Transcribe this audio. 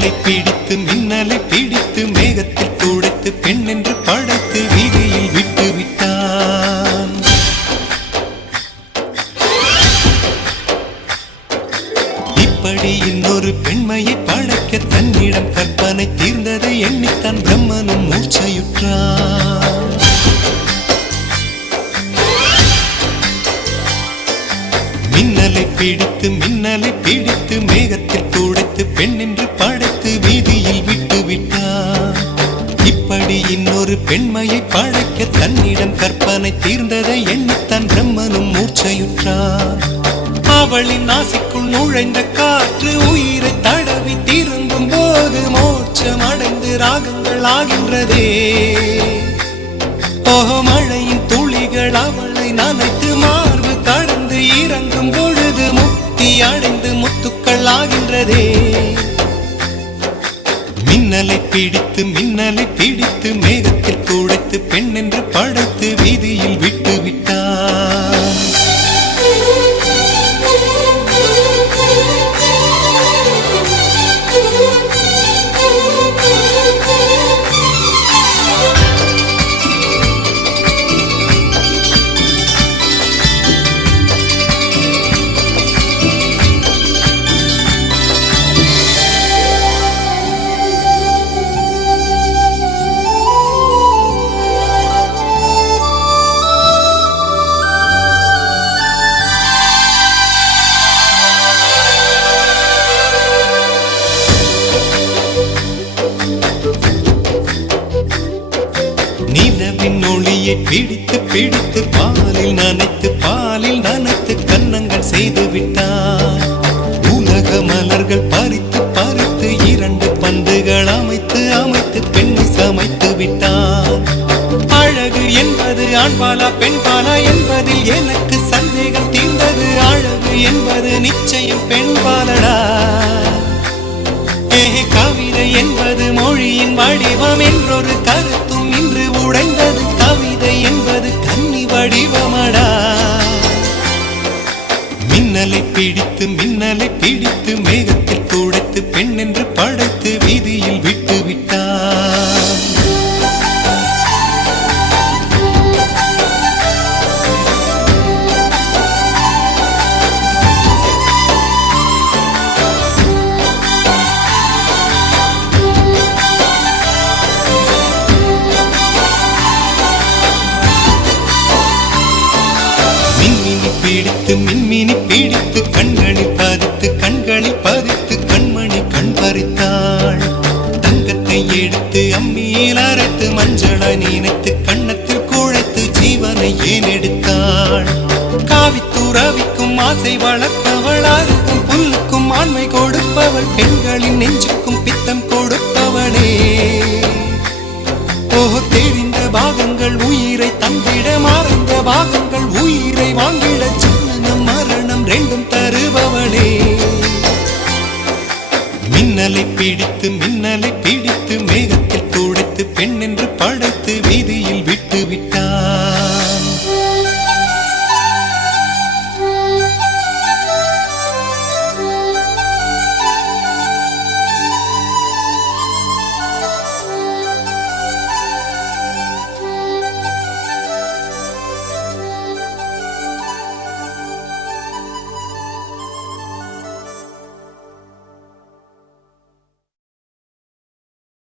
மின்னலை பிடித்து மின்னலை பிடித்து மேகத்தில் துடைத்து பெண் என்று படைத்து வீதியில் விட்டு விட்டான். இப்படி இன்னொரு பெண்மையை படைக்க தன்னிடம் கற்பனை தீர்ந்ததை எண்ணித்தான் பிரம்மனும் மூர்ச்சையுற்றான். மின்னலை பிடித்து மேகத்தில் துடைத்து பெண் என்று படைத்து வீதியில் விட்டு விட்டான். இப்படி இன்னொரு பெண்மையை படைக்க தன்னிடம் கற்பனை தீர்ந்ததை எண்ணித்தான் பிரம்மனும் மூர்ச்சையுற்றான். அவளின் நாசிக்குள் நுழைந்த காற்று உயிரை தடவி திரும்பும் போது மோட்சம் அடைந்து ராகங்கள் ஆகின்றதே. மழையின் துளிகள் அவளை நனைத்து மார்பு கடந்து இறங்கும் பொழுது முக்தி அடைந்து முத்துக்கள் ஆகின்றதே. மின்னலை பிடித்து மேகத்தில் துடைத்து பெண் என்று படைத்து வீதியில் விட்டு விட்டான். நிலவின் ஒளியை பிடித்து பாலில் நனைத்து கன்னங்கள் செய்து விட்டார். உலக மலர்கள் பறித்து இரண்டு பந்துகள் அமைத்து பெண்ணை சமைத்து விட்டார். அழகு என்பது ஆண்பாலா பெண்பாலா என்பதில் எனக்கு சந்தேகம் தீர்ந்தது. அழகு என்பது நிச்சயம் பெண்பாலடா. கவிதை என்பது மொழியின் வடிவம் என்றொரு கருத்தும் இன்று உடைந்தது. கவிதை என்பது கன்னி வடிவமடா. மின்னலை பிடித்து மேகத்தில் துடைத்து பெண் என்று படைத்து வீதியில் விட்டு விட்டான். மின்மினி பிடித்து கண்களில் பதித்து கண்மணி கண் பறித்தாள். தங்கத்தை எடுத்து அம்மியில் அரைத்து மஞ்சளாய் நினைத்து கண்ணத்தில் குழைத்து ஜீவனை ஏன் எடுத்தாள். காவித்துறவிக்கும் ஆசை வளர்ப்பவள், அருகும் புல்லுக்கும் ஆண்மை கொடுப்பவள், பெண்களின் நெஞ்சுக்கும் பித்தம் கொடுப்பவளே. தெரிந்த பாகங்கள் உயிரை தந்திட மறந்த பாகங்கள் உயிரை வாங்கிட ஜனனம் மரணம் ரெண்டும் தருபவளே. மின்னலை பிடித்து மேகத்தில் துடைத்து பெண்